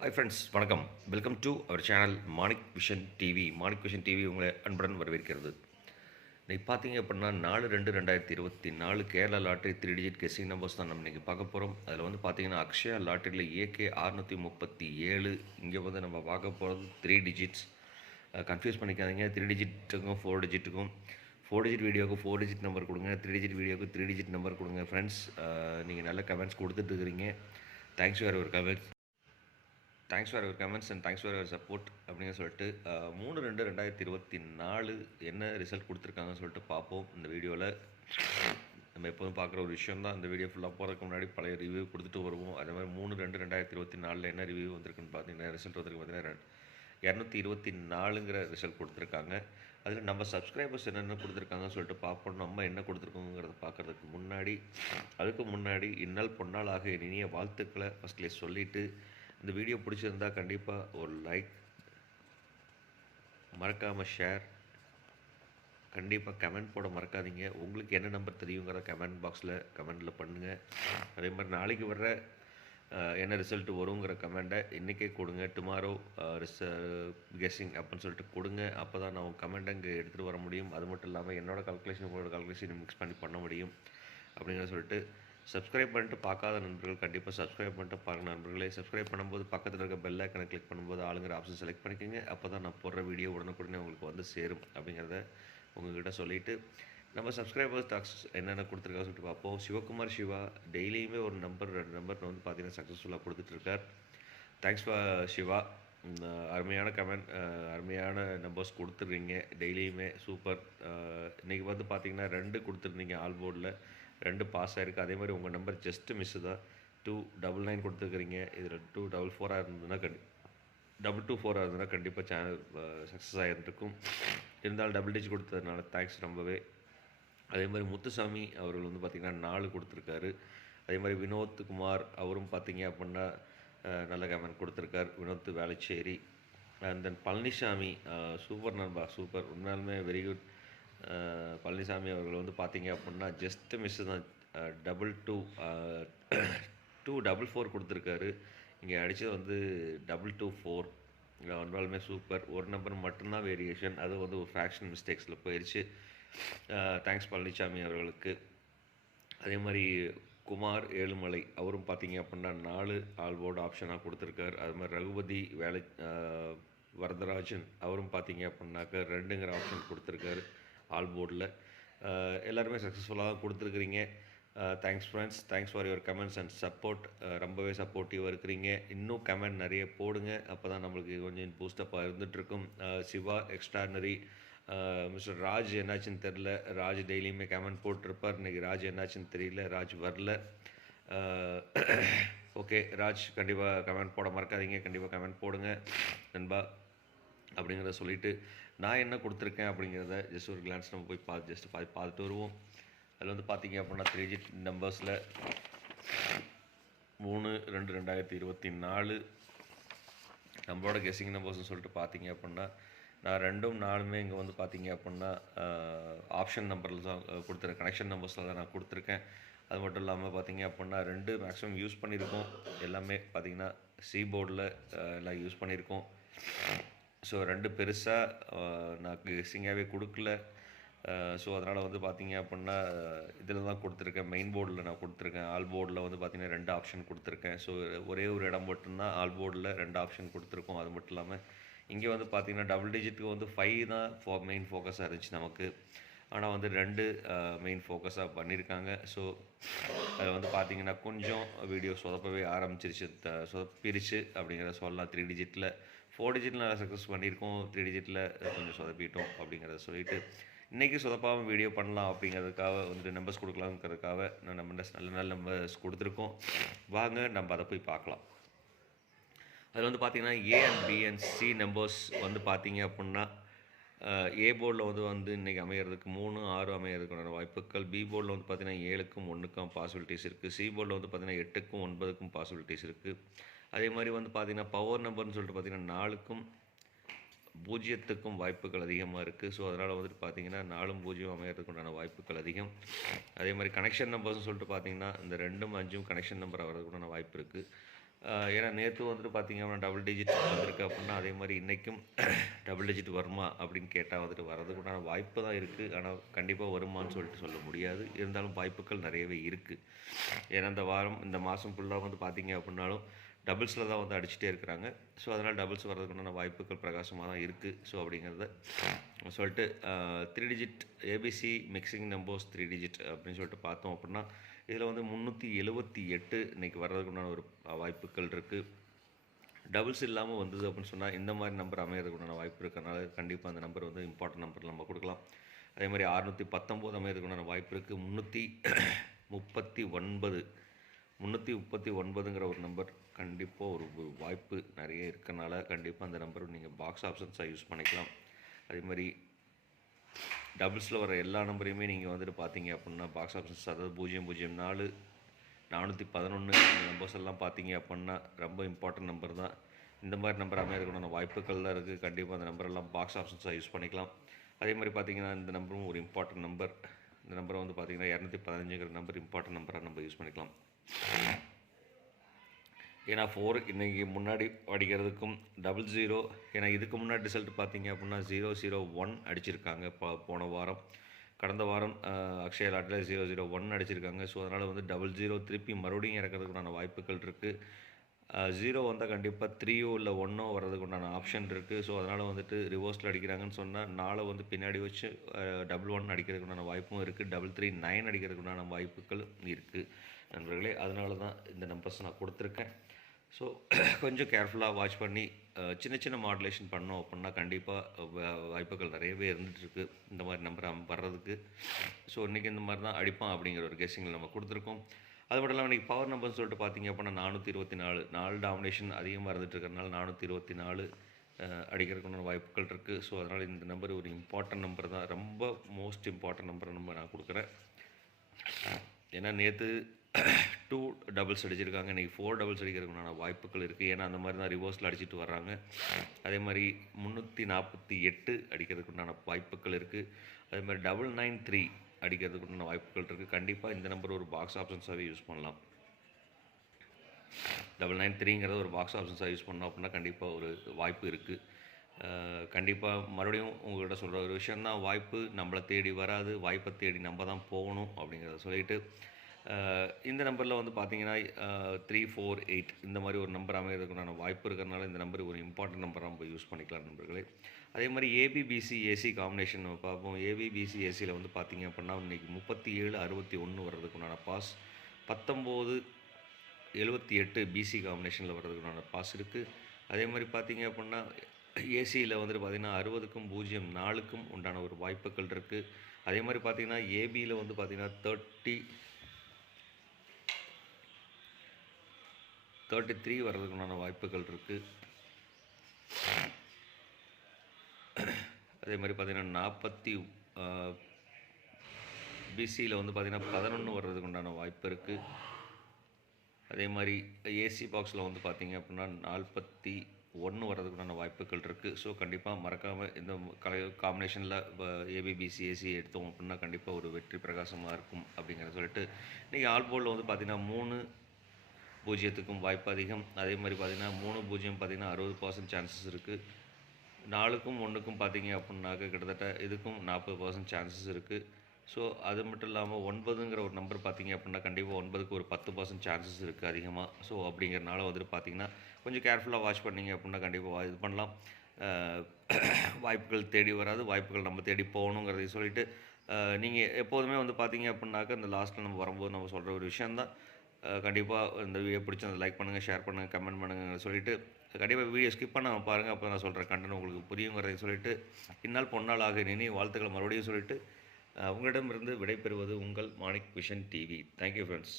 Hi friends, வணக்கம். Welcome to our channel Manik vision TV. Manik vision TV உங்களை அன்புடன் வரவேற்கிறது. இன்னைக்கு பார்த்தீங்க அப்படின்னா 4/2/2024 Kerala lottery 3 digit guessing numbers தான் நம்ம இன்றைக்கி பார்க்க போகிறோம். அதில் வந்து பார்த்தீங்கன்னா அக்ஷயா லாட்டரியில் ஏகே 637. இங்கே வந்து நம்ம பார்க்க போகிறது 3 டிஜிட்ஸ். கன்ஃபியூஸ் பண்ணிக்காதீங்க. 3 டிஜிட்டுக்கும் 4 டிஜிட்டுக்கும் 4 டிஜிட் வீடியோவுக்கு 4 டிஜிட் நம்பர் கொடுங்க, 3 டிஜிட் வீடியோவுக்கு 3 டிஜிட் நம்பர் கொடுங்க. ஃப்ரெண்ட்ஸ், நீங்கள் நல்ல கமெண்ட்ஸ் கொடுத்துட்ருக்கிறீங்க. Thanks for your comments. Thanks for your comments and thanks for your support அப்படின்னு சொல்லிட்டு 3/2/2024 என்ன ரிசல்ட் கொடுத்துருக்காங்கன்னு சொல்லிட்டு பார்ப்போம் இந்த வீடியோவில். நம்ம எப்போதும் பார்க்குற ஒரு விஷயம் தான். இந்த வீடியோ ஃபுல்லாக போகிறதுக்கு முன்னாடி பழைய ரிவ்யூ கொடுத்துட்டு வருவோம். அதே மாதிரி 3/2/2024 என்ன ரிவ்யூ வந்திருக்குன்னு பார்த்தீங்கன்னா, ரிசல்ட் வந்திருக்கு பார்த்தீங்கன்னா 224ங்கிற ரிசல்ட் கொடுத்துருக்காங்க. அதில் நம்ம சப்ஸ்கிரைபர்ஸ் என்னென்ன கொடுத்துருக்காங்கன்னு சொல்லிட்டு பார்ப்போம். நம்ம என்ன கொடுத்துருக்கோங்கிறத பார்க்குறதுக்கு அதுக்கு முன்னாடி இந்நாள் பொன்னாளாக இனிய வாழ்த்துக்களை ஃபஸ்ட்லேயே சொல்லிவிட்டு, இந்த வீடியோ பிடிச்சிருந்தா கண்டிப்பாக ஒரு லைக், மறக்காமல் ஷேர், கண்டிப்பாக கமெண்ட் போட மறக்காதீங்க. உங்களுக்கு என்ன நம்பர் தெரியுங்கிற கமெண்ட் பாக்ஸில் கமெண்டில் பண்ணுங்கள். அதே மாதிரி நாளைக்கு வர்ற என்ன ரிசல்ட்டு வருங்கிற கமெண்ட்டை இன்றைக்கே கொடுங்க. டுமாரோ கெஸ்ஸிங் அப்படின்னு சொல்லிட்டு கொடுங்க. அப்போ தான் நான் உங்கள் கமெண்ட்டை இங்கே எடுத்துகிட்டு வர முடியும். அது மட்டும் இல்லாமல் என்னோடய கால்குலேஷன் உங்களோட கால்குலேஷன் மிக்ஸ் பண்ண முடியும் அப்படிங்கிறத சொல்லிட்டு, சப்ஸ்கிரைப் பண்ணிட்டு பார்க்காத நண்பர்கள் கண்டிப்பாக சப்ஸ்கிரைப் பண்ணிட்டு பாருங்கள் நண்பர்களே. சப்ஸ்கிரைப் பண்ணும்போது பக்கத்தில் இருக்க பெல் ஐக்கனை கிளிக் பண்ணும்போது ஆளுங்கிற ஆப்ஷன் செலக்ட் பண்ணிக்கோங்க. அப்போ தான் நான் போடுற வீடியோ உடனுக்குடனே உங்களுக்கு வந்து சேரும் அப்படிங்கிறத உங்கள்கிட்ட சொல்லிவிட்டு, நம்ம சப்ஸ்கிரைபர்ஸ் டாக்ஸ் என்னென்ன கொடுத்துருக்காங்க சொல்லிட்டு பார்ப்போம். சிவகுமார் சிவா டெய்லியுமே ஒரு நம்பர் 2 நம்பர் வந்து பார்த்தீங்கன்னா சக்ஸஸ்ஃபுல்லாக கொடுத்துட்ருக்கார். Thanks for Siva. அருமையான கமெண்ட், அருமையான நம்பர்ஸ் கொடுத்துருக்கீங்க டெய்லியுமே. சூப்பர். இன்றைக்கி வந்து பார்த்தீங்கன்னா 2 கொடுத்துருந்தீங்க ஆல் போர்டில், 2 பாஸ் ஆகிருக்கு. அதே மாதிரி உங்கள் நம்பர் ஜஸ்ட்டு மிஸ்ஸு தான். 299 கொடுத்துருக்குறீங்க. இதில் 244 இருந்ததுன்னா 224 இருந்ததுன்னா கண்டிப்பாக சேனல் சக்ஸஸ் ஆகிருந்துருக்கும். இருந்தாலும் டபுள் டிஜிட் கொடுத்ததுனால தேங்க்ஸ் ரொம்பவே. அதே மாதிரி முத்துசாமி அவர்கள் வந்து பார்த்திங்கன்னா 4 கொடுத்துருக்காரு. அதே மாதிரி வினோத் குமார் அவரும் பார்த்திங்க அப்படின்னா நல்ல கமெண்ட் கொடுத்துருக்கார். Vinod Velachery. And then Palanisamy, super நண்பா, சூப்பர், உண்மையாலுமே வெரி குட். பழனிசாமி அவர்கள் வந்து பார்த்திங்க அப்படின்னா ஜஸ்ட்டு மிஸ்ஸு தான். 244 கொடுத்துருக்காரு. இங்கே அடித்தது வந்து 224. உண்மையாலுமே சூப்பர். ஒரு நம்பர் மட்டும்தான் வேரியேஷன், அது வந்து ஒரு ஃப்ராக்ஷன் மிஸ்டேக்ஸில் போயிடுச்சு. தேங்க்ஸ் பழனிசாமி அவர்களுக்கு. அதே மாதிரி குமார் ஏழுமலை அவரும் பார்த்தீங்க அப்படின்னா 4 ஆல் போர்டு ஆப்ஷனாக கொடுத்துருக்காரு. அது மாதிரி ரகுபதி வரதராஜன் அவரும் பார்த்தீங்க அப்படின்னாக்கா 2ங்கிற ஆப்ஷன் கொடுத்துருக்காரு ஆல் போர்டில். எல்லாருமே சக்ஸஸ்ஃபுல்லாக தான் கொடுத்துருக்குறீங்க. Thanks friends, thanks for your comments and support. ரொம்பவே சப்போர்ட்டிவாக இருக்கிறீங்க. இன்னும் கமெண்ட் நிறைய போடுங்க. அப்போ தான் நம்மளுக்கு கொஞ்சம் பூஸ்டப்பாக இருந்துகிட்ருக்கும். சிவா எக்ஸ்ட்ரானரி. மிஸ்டர் ராஜ் என்னாச்சுன்னு தெரில. ராஜ் டெய்லியுமே கமெண்ட் போட்டிருப்பார். இன்றைக்கி ராஜ் என்னாச்சுன்னு தெரியல, ராஜ் வரல. ஓகே ராஜ், கண்டிப்பாக கமெண்ட் போட மறக்காதீங்க. கண்டிப்பாக கமெண்ட் போடுங்க நண்பா அப்படிங்கிறத சொல்லிவிட்டு, நான் என்ன கொடுத்துருக்கேன் அப்படிங்கிறத ஜஸ்ட் ஒரு கிளான்ஸ் நம்ம போய் பார்த்துட்டு வருவோம். அதில் வந்து பார்த்திங்க அப்படின்னா 3 டிஜிட் நம்பர்ஸில் 3/2/2024 நம்மளோட கெஸ்ஸிங் நம்பர்ஸ்னு சொல்லிட்டு பார்த்திங்க அப்படின்னா, நான் 2ம் 4மே இங்கே வந்து பார்த்திங்க அப்படின்னா ஆப்ஷன் நம்பரில் தான் கொடுத்துருக்கேன். கனெக்ஷன் நம்பர்ஸில் தான் நான் கொடுத்துருக்கேன். அது மட்டும் இல்லாமல் பார்த்திங்க அப்படின்னா 2 மேக்ஸிமம் யூஸ் பண்ணியிருக்கோம். எல்லாமே பார்த்திங்கன்னா சி போர்டில் எல்லாம் யூஸ் பண்ணியிருக்கோம். ஸோ 2 பெருசாக நான் கெஸ்ஸிங்காகவே கொடுக்கல. ஸோ அதனால் வந்து பார்த்திங்க அப்படின்னா இதில் தான் கொடுத்துருக்கேன். மெயின் போர்டில் நான் கொடுத்துருக்கேன். ஆல் போர்டில் வந்து பார்த்திங்கன்னா 2 ஆப்ஷன் கொடுத்துருக்கேன். ஸோ ஒரே ஒரு இடம் மட்டும்தான் ஆல் போர்டில் 2 ஆப்ஷன் கொடுத்துருக்கோம். அது மட்டும் இல்லாமல் இங்கே வந்து பார்த்திங்கன்னா டபுள் டிஜிட்டுக்கு வந்து 5 தான் மெயின் ஃபோக்கஸாக இருந்துச்சு நமக்கு. ஆனால் வந்து 2 மெயின் ஃபோக்கஸாக பண்ணியிருக்காங்க. ஸோ அதில் வந்து பார்த்திங்கன்னா கொஞ்சம் வீடியோ சொதப்பவே சொதப்பிடுச்சு அப்படிங்கிறத சொல்லலாம். 3 டிஜிட்டில் 4 டிஜிட்டில் நல்லா சக்ஸஸ் பண்ணியிருக்கோம். 3 டிஜிட்டில் கொஞ்சம் சொதப்பிட்டோம் அப்படிங்கிறத சொல்லிவிட்டு, இன்றைக்கி சொதப்பாமல் வீடியோ பண்ணலாம் அப்படிங்கிறதுக்காக வந்து நம்பர்ஸ் கொடுக்கலாங்கிறதுக்காக நான் நல்ல நம்பர்ஸ் கொடுத்துருக்கோம். வாங்க நம்ம அதை போய் பார்க்கலாம். அதில் வந்து பார்த்திங்கன்னா A and B and C numbers வந்து பார்த்திங்க அப்படின்னா ஏ போர்டில் வந்து இன்றைக்கி அமைகிறதுக்கு 3, 6 அமைகிறதுக்கான வாய்ப்புகள். பி போர்டில் வந்து பார்த்திங்கன்னா 7க்கும் 1க்கும் பாசிபிலிட்டிஸ் இருக்குது. சி போர்டில் வந்து பார்த்திங்கன்னா 8க்கும் 9க்கும் பாசிபிலிட்டிஸ் இருக்குது. அதே மாதிரி வந்து பார்த்திங்கன்னா பவர் நம்பர்னு சொல்லிட்டு பார்த்திங்கன்னா 4க்கும் 0க்கும் வாய்ப்புகள் அதிகமாக இருக்குது. ஸோ அதனால் வந்துட்டு பார்த்திங்கன்னா 4ம் 0 அமைகிறதுக்குண்டான வாய்ப்புகள் அதிகம். அதே மாதிரி கனெக்ஷன் நம்பர்ஸ்னு சொல்லிட்டு பார்த்திங்கன்னா இந்த 2ம் 5ம் கனெக்ஷன் நம்பர் ஆகிறதுக்குண்டான வாய்ப்பு இருக்குது. ஏன்னா நேற்று வந்துட்டு பார்த்தீங்க அப்படின்னா டபுள் டிஜிட் வந்திருக்கு அப்படின்னா அதே மாதிரி இன்றைக்கும் டபுள் டிஜிட் வருமா அப்படின்னு கேட்டால் வந்துட்டு வரதுக்கு உண்டான வாய்ப்பு தான் இருக்குது. ஆனால் கண்டிப்பாக வருமான்னு சொல்லிட்டு சொல்ல முடியாது. இருந்தாலும் வாய்ப்புகள் நிறையவே இருக்குது. ஏன்னா இந்த வாரம் இந்த மாதம் ஃபுல்லாக வந்து பார்த்தீங்க அப்படின்னாலும் டபுள்ஸில் தான் வந்து அடிச்சுட்டே இருக்கிறாங்க. ஸோ அதனால் டபுள்ஸ் வர்றதுக்குண்டான வாய்ப்புகள் பிரகாசமாக தான் இருக்குது. ஸோ அப்படிங்கிறத சொல்லிட்டு 3 digit ABC mixing numbers 3 digit அப்படின்னு சொல்லிட்டு பார்த்தோம் அப்படின்னா இதில் வந்து 378 இன்றைக்கி வர்றதுக்குண்டான ஒரு வாய்ப்புகள் இருக்குது. டபுள்ஸ் இல்லாமல் வந்தது அப்படின்னு சொன்னால் இந்த மாதிரி நம்பர் அமையறதுக்குண்டான வாய்ப்பு இருக்கிறனால கண்டிப்பாக அந்த நம்பர் வந்து இம்பார்ட்டன்ட் நம்பர் நம்ம கொடுக்கலாம். அதே மாதிரி 619 அமையறதுக்குண்டான வாய்ப்பு இருக்குது. 339ங்கிற ஒரு நம்பர் கண்டிப்பாக ஒரு வாய்ப்பு நிறைய இருக்கனால கண்டிப்பாக அந்த நம்பர் நீங்கள் பாக்ஸ் ஆப்ஷன்ஸாக யூஸ் பண்ணிக்கலாம். அதே மாதிரி டபுள்ஸில் வர எல்லா நம்பரையுமே நீங்கள் வந்துட்டு பார்த்தீங்க அப்படின்னா பாக்ஸ் ஆப்ஷன்ஸ், அதாவது 004 411 இந்த நம்பர்ஸ் எல்லாம் பார்த்தீங்க அப்படின்னா ரொம்ப இம்பார்ட்டன்ட் நம்பர் தான். இந்த மாதிரி நம்பர் அமையறதுக்குண்டான வாய்ப்புகள் தான் இருக்குது. கண்டிப்பாக அந்த நம்பரெல்லாம் பாக்ஸ் ஆப்ஷன்ஸாக யூஸ் பண்ணிக்கலாம். அதே மாதிரி பார்த்தீங்கன்னா இந்த நம்பரும் ஒரு இம்பார்ட்டன்ட் நம்பர். இந்த நம்பரை வந்து பார்த்தீங்கன்னா 215ங்கிற நம்பர் இம்பார்ட்டன்ட் நம்பராக நம்ம யூஸ் பண்ணிக்கலாம். ஏன்னா 4 இன்றைக்கி முன்னாடி அடிக்கிறதுக்கும் 00, ஏன்னா இதுக்கு முன்னாடி ரிசல்ட் பார்த்தீங்க அப்படின்னா 001 அடிச்சிருக்காங்க. போன வாரம் கடந்த வாரம் அக்ஷயா லாட்டில் 001 அடிச்சிருக்காங்க. ஸோ அதனால் வந்து 00 திருப்பி மறுபடியும் இறக்கிறதுக்குண்டான வாய்ப்புகள் இருக்குது. 0 வந்தால் கண்டிப்பாக 3 இல்லை 1 வர்றதுக்கு உண்டான ஆப்ஷன் இருக்குது. ஸோ அதனால் வந்துட்டு ரிவர்ஸில் அடிக்கிறாங்கன்னு சொன்னால் 4 வந்து பின்னாடி வச்சு 11 அடிக்கிறதுக்கு உண்டான வாய்ப்பும் இருக்குது. 339 அடிக்கிறதுக்கு உண்டான வாய்ப்புகள் இருக்குது நண்பர்களே. அதனால தான் இந்த நம்பர்ஸ் நான் கொடுத்துருக்கேன். ஸோ கொஞ்சம் கேர்ஃபுல்லாக வாட்ச் பண்ணி சின்ன சின்ன மாடுலேஷன் பண்ணோம் அப்படின்னா கண்டிப்பாக வாய்ப்புகள் நிறையவே இருந்துகிட்ருக்கு இந்த மாதிரி நம்பர் வர்றதுக்கு. ஸோ இன்றைக்கி இந்த மாதிரி தான் அடிப்பான் அப்படிங்கிற ஒரு கெஸ்ஸிங்கில் நம்ம கொடுத்துருக்கோம். அது மட்டும் இல்லாமல் இன்றைக்கி பவர் நம்பர்னு சொல்லிட்டு பார்த்தீங்க அப்படின்னா 424 டாமினேஷன் அதிகமாக இருந்துகிட்டு இருக்கிறதுனால 424 அடிக்கிறதுக்குண்டான வாய்ப்புகள் இருக்குது. ஸோ அதனால் இந்த நம்பர் ஒரு இம்பார்ட்டன்ட் நம்பர் தான், ரொம்ப மோஸ்ட் இம்பார்ட்டன்ட் நம்பர் நான் கொடுக்குறேன். ஏன்னா நேற்று 2 டபுள்ஸ் அடிச்சிருக்காங்க, இன்றைக்கி 4 டபுள்ஸ் அடிக்கிறதுக்குண்டான வாய்ப்புகள் இருக்குது. ஏன்னா அந்த மாதிரி தான் ரிவர்ஸில் அடிச்சுட்டு வர்றாங்க. அதே மாதிரி 348 அடிக்கிறதுக்குண்டான வாய்ப்புகள் இருக்குது. அதே மாதிரி 993 அடிக்கிறதுக்குண்டான வாய்ப்புகள் இருக்குது. கண்டிப்பாக இந்த நம்பர் ஒரு பாக்ஸ் ஆப்ஷன்ஸாகவே யூஸ் பண்ணலாம். 993ங்கிறத ஒரு பாக்ஸ் ஆப்ஷன்ஸாக யூஸ் பண்ணோம் அப்படின்னா கண்டிப்பாக ஒரு வாய்ப்பு இருக்குது. கண்டிப்பாக மறுபடியும் உங்கள்கிட்ட சொல்கிற ஒரு விஷயந்தான், வாய்ப்பு நம்மளை தேடி வராது, வாய்ப்பை தேடி நம்ம தான் போகணும் அப்படிங்கிறத சொல்லிவிட்டு இந்த நம்பரில் வந்து பார்த்தீங்கன்னா 348 இந்த மாதிரி ஒரு நம்பர் அமைகிறதுக்குண்டான வாய்ப்பு இருக்கிறதுனால இந்த நம்பர் ஒரு இம்பார்ட்டன்ட் நம்பராக நம்ம யூஸ் பண்ணிக்கலாம் நண்பர்களே. அதே மாதிரி ஏபிபிசி ஏசி காம்பினேஷன் பார்ப்போம். ஏபிபிசி ஏசியில் வந்து பார்த்தீங்க அப்படின்னா இன்றைக்கி 3761 வர்றதுக்குண்டான பாஸ், 1978 பிசி காம்பினேஷனில் வர்றதுக்குண்டான பாஸ் இருக்குது. அதே மாதிரி பார்த்தீங்க அப்படின்னா ஏசியில் வந்துட்டு பார்த்திங்கன்னா 60க்கும் 04க்கும் உண்டான ஒரு வாய்ப்புகள் இருக்குது. அதே மாதிரி பார்த்திங்கன்னா ஏபியில் வந்து பார்த்திங்கன்னா 33 வர்றதுக்குண்டான வாய்ப்புகள் இருக்குது. அதே மாதிரி பார்த்திங்கன்னா 40 பிசியில் வந்து பார்த்திங்கன்னா 11 வர்றதுக்குண்டான வாய்ப்பு இருக்குது. அதே மாதிரி ஏசி பாக்ஸில் வந்து பார்த்திங்க அப்படின்னா 41 வர்றதுக்குண்டான வாய்ப்புகள் இருக்குது. ஸோ கண்டிப்பாக மறக்காமல் இந்த காம்பினேஷனில் ஏபிபிசி ஏசி எடுத்தோம் அப்படின்னா கண்டிப்பாக ஒரு வெற்றி பிரகாசமாக இருக்கும் அப்படிங்கிறத சொல்லிட்டு இன்றைக்கி ஆல் போர்டில் வந்து பார்த்திங்கன்னா 3-0க்கும் வாய்ப்பு அதிகம். அதே மாதிரி பார்த்திங்கன்னா 3-0 பார்த்திங்கன்னா 60% சான்சஸ் இருக்குது. 4க்கும் 1க்கும் பார்த்திங்க அப்படின்னாக்க கிட்டத்தட்ட இதுக்கும் 40% சான்சஸ் இருக்குது. ஸோ அது மட்டும் இல்லாமல் 9ங்கிற ஒரு நம்பர் பார்த்திங்க அப்படின்னா கண்டிப்பாக 9க்கு ஒரு 10% சான்சஸ் இருக்குது அதிகமாக. ஸோ அப்படிங்கிறனால வந்துட்டு பார்த்திங்கன்னா கொஞ்சம் கேர்ஃபுல்லாக வாட்ச் பண்ணிங்க அப்படின்னா கண்டிப்பாக இது பண்ணலாம். வாய்ப்புகள் தேடி வராது, வாய்ப்புகள் நம்ம தேடி போகணுங்கிறதையும் சொல்லிவிட்டு நீங்கள் எப்போதுமே வந்து பார்த்திங்க அப்படின்னாக்க இந்த லாஸ்ட்டில் நம்ம வரும்போது நம்ம சொல்கிற ஒரு விஷயந்தான், கண்டிப்பாக இந்த வீடியோ பிடிச்சதை லைக் பண்ணுங்கள், ஷேர் பண்ணுங்கள், கமெண்ட் பண்ணுங்கள் சொல்லிவிட்டு கண்டிப்பாக வீடியோ ஸ்கிப் பண்ணாமல் பாருங்கள். அப்போ நான் சொல்கிற கண்டென்ட் உங்களுக்கு புரியுங்கிறதையும் சொல்லிவிட்டு இந்நாள் பொன்னால் ஆக நினை வாழ்த்துக்களை மறுபடியும் சொல்லிவிட்டு உங்களிடமிருந்து விடைபெறுவது உங்கள் Manik vision TV. Thank you friends.